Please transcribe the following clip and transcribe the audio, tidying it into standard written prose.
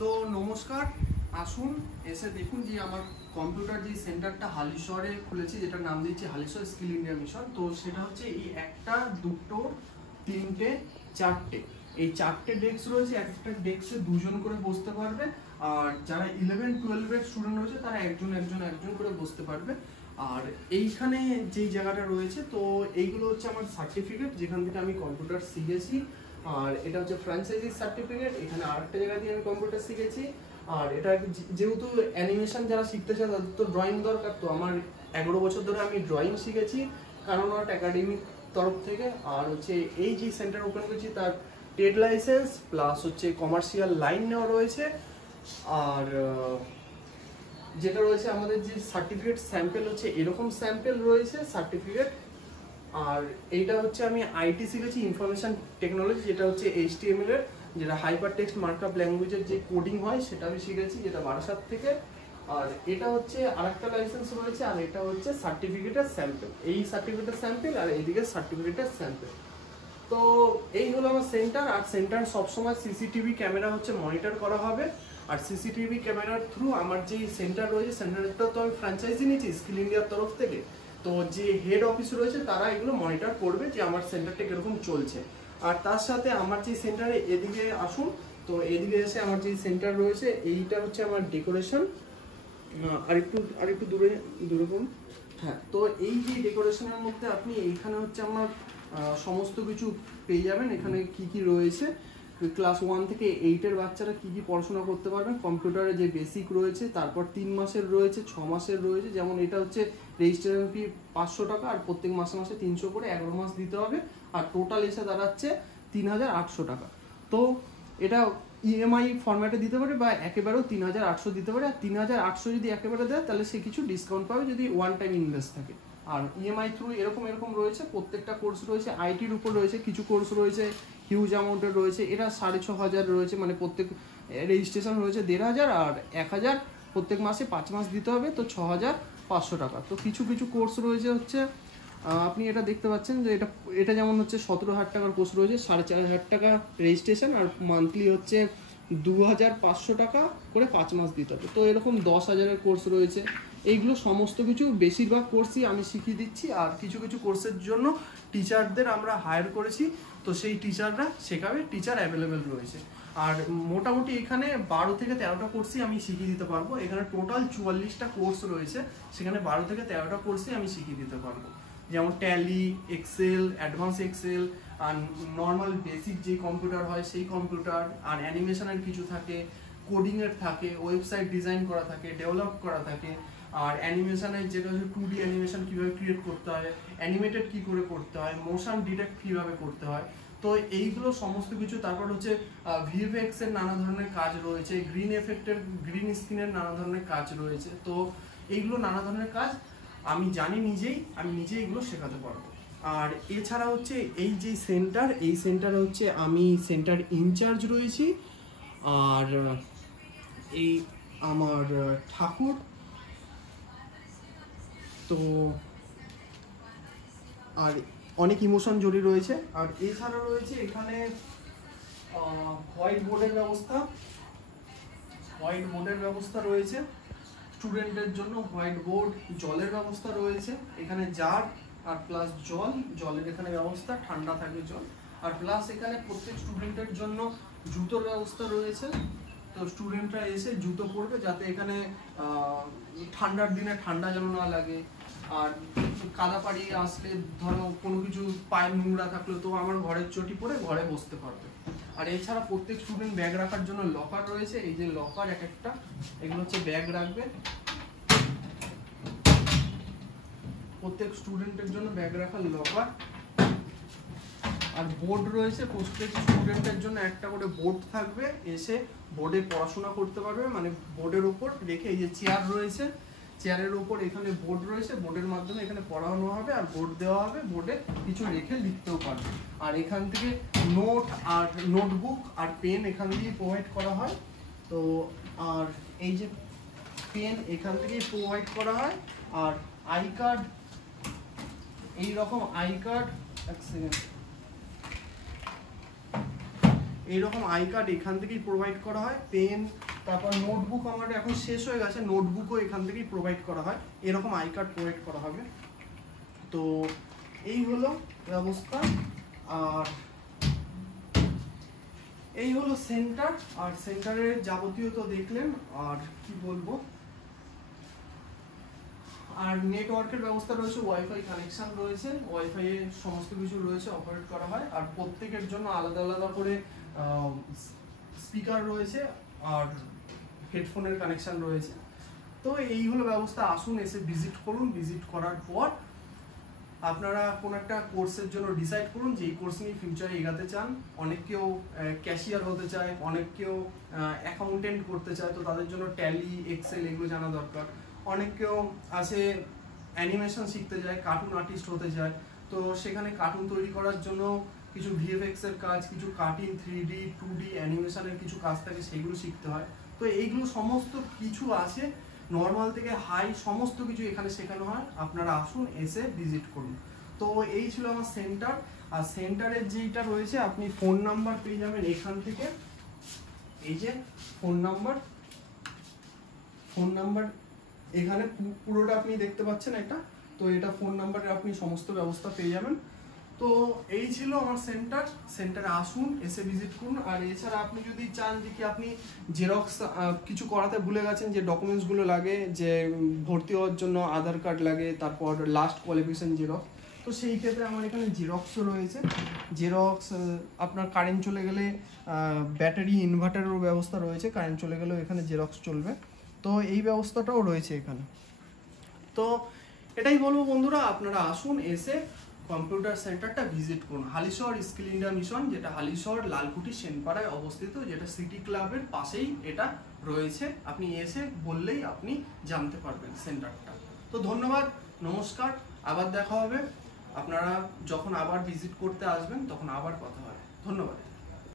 তো নমস্কার, আসুন এসে দেখুন যে আমার কম্পিউটার যে সেন্টারটা হালিশহরে খুলেছি, যেটার নাম দিয়েছি হালিশহর স্কিল ইন্ডিয়া মিশন। তো সেটা হচ্ছে এই একটা, দুটো, তিনটে, চারটে, এই চারটে ডেস্ক রয়েছে। একটা ডেস্কে দুজন করে বসতে পারবে, আর যারা 11-12 স্টুডেন্ট রয়েছে তারা একজন করে বসতে পারবে। আর এইখানে যেই জায়গাটা রয়েছে, তো এইগুলো হচ্ছে আমার সার্টিফিকেট, যেখান থেকে আমি কম্পিউটার শিখেছি। আর এটা হচ্ছে ফ্র্যাঞ্চাইজি সার্টিফিকেট, এখানে আরেকটা জায়গা দিয়ে আমি কম্পিউটার শিখেছি। আর এটা যেহেতু অ্যানিমেশন যারা শিখতে চায় তাদের তো ড্রয়িং দরকার, তো আমার 11 বছর ধরে আমি ড্রয়িং শিখেছি কারণ আর্ট একাডেমির তরফ থেকে। আর হচ্ছে এই যে সেন্টার ওপেন করেছি তার ট্রেড লাইসেন্স প্লাস হচ্ছে কমার্শিয়াল লাইন নেওয়া রয়েছে। আর যেটা রয়েছে আমাদের যে সার্টিফিকেট স্যাম্পেল হচ্ছে এরকম স্যাম্পেল রয়েছে সার্টিফিকেট। আর এইটা হচ্ছে আমি আইটি শিখেছি, ইনফরমেশন টেকনোলজি, যেটা হচ্ছে HTML এর, যেটা হাইপার টেক্সট মার্কআপ ল্যাঙ্গুয়েজের যে কোডিং হয় সেটা আমি শিখেছি, যেটা বারাসাত থেকে। আর এটা হচ্ছে আরেকটা লাইসেন্স রয়েছে, আর এটা হচ্ছে সার্টিফিকেটের স্যাম্পেল, এই সার্টিফিকেটের স্যাম্পেল আর এইদিকে সার্টিফিকেটের স্যাম্পেল। তো এই হলো আমার সেন্টার। আর সেন্টার সবসময় সিসিটিভি ক্যামেরা হচ্ছে মনিটর করা হবে। আর সিসিটিভি ক্যামেরার থ্রু আমার যে সেন্টার রয়েছে, সেন্টারটা তো আমি ফ্র্যাঞ্চাইজি নিয়েছি স্কিল ইন্ডিয়ার তরফ থেকে, তো যে হেড অফিস রয়েছে তারা এগুলো মনিটর করবে যে আমার সেন্টারটা কিরকম চলছে। আর তার সাথে আমার যে সেন্টারে এদিকে আসুন, তো এদিকে এসে আমার যে সেন্টার রয়েছে এইটা হচ্ছে আমার ডেকোরেশন। আরেকটু দূরে করুন। হ্যাঁ, তো এই যে ডেকোরেশনের মধ্যে আপনি এইখানে হচ্ছে আমার সমস্ত কিছু পেয়ে যাবেন। এখানে কি কি রয়েছে, ক্লাস 1 থেকে 8-এর বাচ্চারা কি কি পড়াশোনা করতে পারবেন, কম্পিউটারে যে বেসিক রয়েছে, তারপর 3 মাসের রয়েছে, 6 মাসের রয়েছে। যেমন এটা হচ্ছে রেজিস্ট্রেশন ফি 500 টাকা, আর প্রত্যেক মাসে 300 করে 11 মাস দিতে হবে। আর টোটাল এসে দাঁড়াচ্ছে 3800 টাকা। তো এটা EMI ফরম্যাটে দিতে পারে বা একেবারেও 3800 দিতে পারে। আর 3800 যদি একেবারে দেয় তাহলে সে কিছু ডিসকাউন্ট পাবে যদি ওয়ান টাইম ইনভেস্ট থাকে। আর EMI থ্রু এরকম রয়েছে, প্রত্যেকটা কোর্স রয়েছে। আইটির উপর রয়েছে, কিছু কোর্স রয়েছে হিউজ অ্যামাউন্টের রয়েছে, এটা 6500 রয়েছে, মানে প্রত্যেক রেজিস্ট্রেশন রয়েছে 1500, আর 1000 প্রত্যেক মাসে 5 মাস দিতে হবে, তো 6500 টাকা। তো কিছু কোর্স রয়েছে হচ্ছে আপনি এটা দেখতে পাচ্ছেন যে এটা যেমন হচ্ছে 17000 টাকার কোর্স রয়েছে, 4500 টাকা রেজিস্ট্রেশন, আর মান্থলি হচ্ছে 2500 টাকা করে 5 মাস দিতে হবে। তো এরকম 10,000-এর কোর্স রয়েছে। এইগুলো সমস্ত কিছু, বেশিরভাগ কোর্সই আমি শিখিয়ে দিচ্ছি। আর কিছু কোর্সের জন্য টিচারদের আমরা হায়ার করেছি, তো সেই টিচাররা শেখাবে, টিচার অ্যাভেলেবেল রয়েছে। আর মোটামুটি এখানে 12 থেকে 13টা কোর্সই আমি শিখিয়ে দিতে পারবো। এখানে টোটাল 44টা কোর্স রয়েছে, সেখানে 12 থেকে 13টা কোর্সই আমি শিখিয়ে দিতে পারবো। যেমন ট্যালি, এক্সেল, অ্যাডভান্স এক্সেল, আর নর্মাল বেসিক যে কম্পিউটার হয় সেই কম্পিউটার, আর অ্যানিমেশনের কিছু থাকে, কোডিংয়ের থাকে, ওয়েবসাইট ডিজাইন করা থাকে, ডেভেলপ করা থাকে। আর অ্যানিমেশনের যেটা হচ্ছে 2D অ্যানিমেশন কীভাবে ক্রিয়েট করতে হয়, অ্যানিমেটেড কী করে করতে হয়, মোশন ডিটেক্ট কীভাবে করতে হয়, তো এইগুলো সমস্ত কিছু। তারপর হচ্ছে VFX এর নানা ধরনের কাজ রয়েছে, গ্রিন এফেক্টের, গ্রিন স্ক্রিনের নানা ধরনের কাজ রয়েছে। তো এইগুলো নানা ধরনের কাজ আমি জানি, আমি নিজেই এগুলো শেখাতে পারবো। আর এছাড়া হচ্ছে এই যে সেন্টার, এই সেন্টারে হচ্ছে আমি সেন্টার ইনচার্জ রয়েছি। আর এই আমার ঠাকুর, তো আর অনেক ইমোশন জড়িয়ে রয়েছে। আর এছাড়া রয়েছে এখানে হোয়াইট বোর্ডের ব্যবস্থা রয়েছে স্টুডেন্টদের জন্য। হোয়াইট বোর্ড, জলের ব্যবস্থা রয়েছে এখানে, জার আর প্লাস জলের এখানে ব্যবস্থা, ঠান্ডা থাকে জল। আর প্লাস এখানে প্রত্যেক স্টুডেন্টের জন্য জুতোর ব্যবস্থা রয়েছে, তো স্টুডেন্টরা এসে জুতো পরবে যাতে এখানে ঠান্ডার দিনে ঠান্ডা যেন না লাগে। আর কাদা পাড়ি আসলে ধরো কোনো কিছু পায়ে নোংরা থাকলে তো আমার ঘরের চটি পরে ঘরে বসতে পারবে। আর এছাড়া প্রত্যেক স্টুডেন্ট ব্যাগ রাখার জন্য লকার রয়েছে, এই যে লকার এক একটা, এগুলো হচ্ছে ব্যাগ রাখবে, প্রত্যেক স্টুডেন্টের জন্য ব্যাগ রাখার লকার। আর বোর্ড রয়েছে, প্রত্যেক স্টুডেন্টের জন্য একটা করে বোর্ড থাকবে, এসে বোর্ডে পড়াশোনা করতে পারবে, মানে বোর্ডের উপর রেখে। এই যে চেয়ার রয়েছে, চেয়ারের উপর এখানে বোর্ড রয়েছে, বোর্ডের মাধ্যমে এখানে পড়ানো হবে, আর বোর্ড দেওয়া হবে, বোর্ডে কিছু রেখে লিখতেও পারবে। আর এখান থেকে নোট আর নোটবুক আর পেন এখান থেকেই প্রোভাইড করা হয়। তো আর এই যে পেন এখান থেকেই প্রোভাইড করা হয়। আর আই কার্ড, এইরকম আই কার্ড, এক সেকেন্ড, এইরকম আই কার্ড এখান থেকেই প্রোভাইড করা হয়, পেন, তারপর নোটবুক আমার এখন শেষ হয়ে গেছে, নোটবুকও এখান থেকেই প্রোভাইড করা হয়, এরকম আই কার্ড প্রোভাইড করা হবে। তো এই হলো ব্যবস্থা। আর এই হলো সেন্টার, আর সেন্টারের যাবতীয় তো দেখলেন, আর কি বলবো, আর নেটওয়ার্কের ব্যবস্থা রয়েছে, ওয়াইফাই কানেকশন রয়েছে, ওয়াইফাই এ সমস্ত কিছু রয়েছে, অপারেট করা হয়। আর প্রত্যেকের জন্য আলাদা আলাদা করে স্পিকার রয়েছে আর হেডফোনের কানেকশন রয়েছে। তো এই হলো ব্যবস্থা, আসুন এসে ভিজিট করুন। ভিজিট করার পর আপনারা কোন একটা কোর্সের জন্য ডিসাইড করুন যে এই কোর্স নিয়ে ফিউচারে এগাতে চান। অনেক কেউ ক্যাশিয়ার হতে চায়, অনেক কেউ অ্যাকাউন্টেন্ট করতে চায়, তো তাদের জন্য ট্যালি, এক্সেল এগুলো জানা দরকার। অনেক কেউ আছে অ্যানিমেশন শিখতে যায়, কার্টুন আর্টিস্ট হতে চায়, তো সেখানে কার্টুন তৈরি করার জন্য কিছু ভিএফএক্স এর কাজ, কিছু কাটিং, 3D 2D অ্যানিমেশনের কিছু কাজ থাকে, সেগুলো শিখতে হয়। তো এইগুলো সমস্ত কিছু আছে, নর্মাল থেকে হাই সমস্ত কিছু এখানে শেখানো হয়। আপনারা আসুন, এসে ভিজিট করুন। তো এই ছিল আমার সেন্টার। আর সেন্টারের যেটা রয়েছে, আপনি ফোন নাম্বার পেয়ে যাবেন এখান থেকে, এই যে ফোন নাম্বার এখানে পুরোটা আপনি দেখতে পাচ্ছেন এটা, তো এটা ফোন নাম্বারে আপনি সমস্ত ব্যবস্থা পেয়ে যাবেন। তো এই ছিল আমার সেন্টারে আসুন, এসে ভিজিট করুন। আর এছাড়া আপনি যদি চান যে কি আপনি জেরক্স কিছু করাতে ভুলে গেছেন, যে ডকুমেন্টসগুলো লাগে, যে ভর্তি হওয়ার জন্য আধার কার্ড লাগে, তারপর লাস্ট কোয়ালিফিকেশন জেরক্স, তো সেই ক্ষেত্রে আমার এখানে জেরক্সও রয়েছে। জেরক্স আপনার কারেন্ট চলে গেলে ব্যাটারি ইনভার্টারেরও ব্যবস্থা রয়েছে, কারেন্ট চলে গেলেও এখানে জেরক্স চলবে, তো এই ব্যবস্থাটাও রয়েছে এখানে। তো এটাই বলবো বন্ধুরা, আপনারা আসুন, এসে কম্পিউটার সেন্টারটা ভিজিট করুন। হালিশহর স্কিল ইন্ডিয়া মিশন, যেটা হালিশহর লালকুটি সেনপাড়ায় অবস্থিত, যেটা সিটি ক্লাবের পাশেই এটা রয়েছে। আপনি এসে বললেই আপনি জানতে পারবেন সেন্টারটা। তো ধন্যবাদ, নমস্কার, আবার দেখা হবে। আপনারা যখন আবার ভিজিট করতে আসবেন তখন আবার কথা হবে। ধন্যবাদ।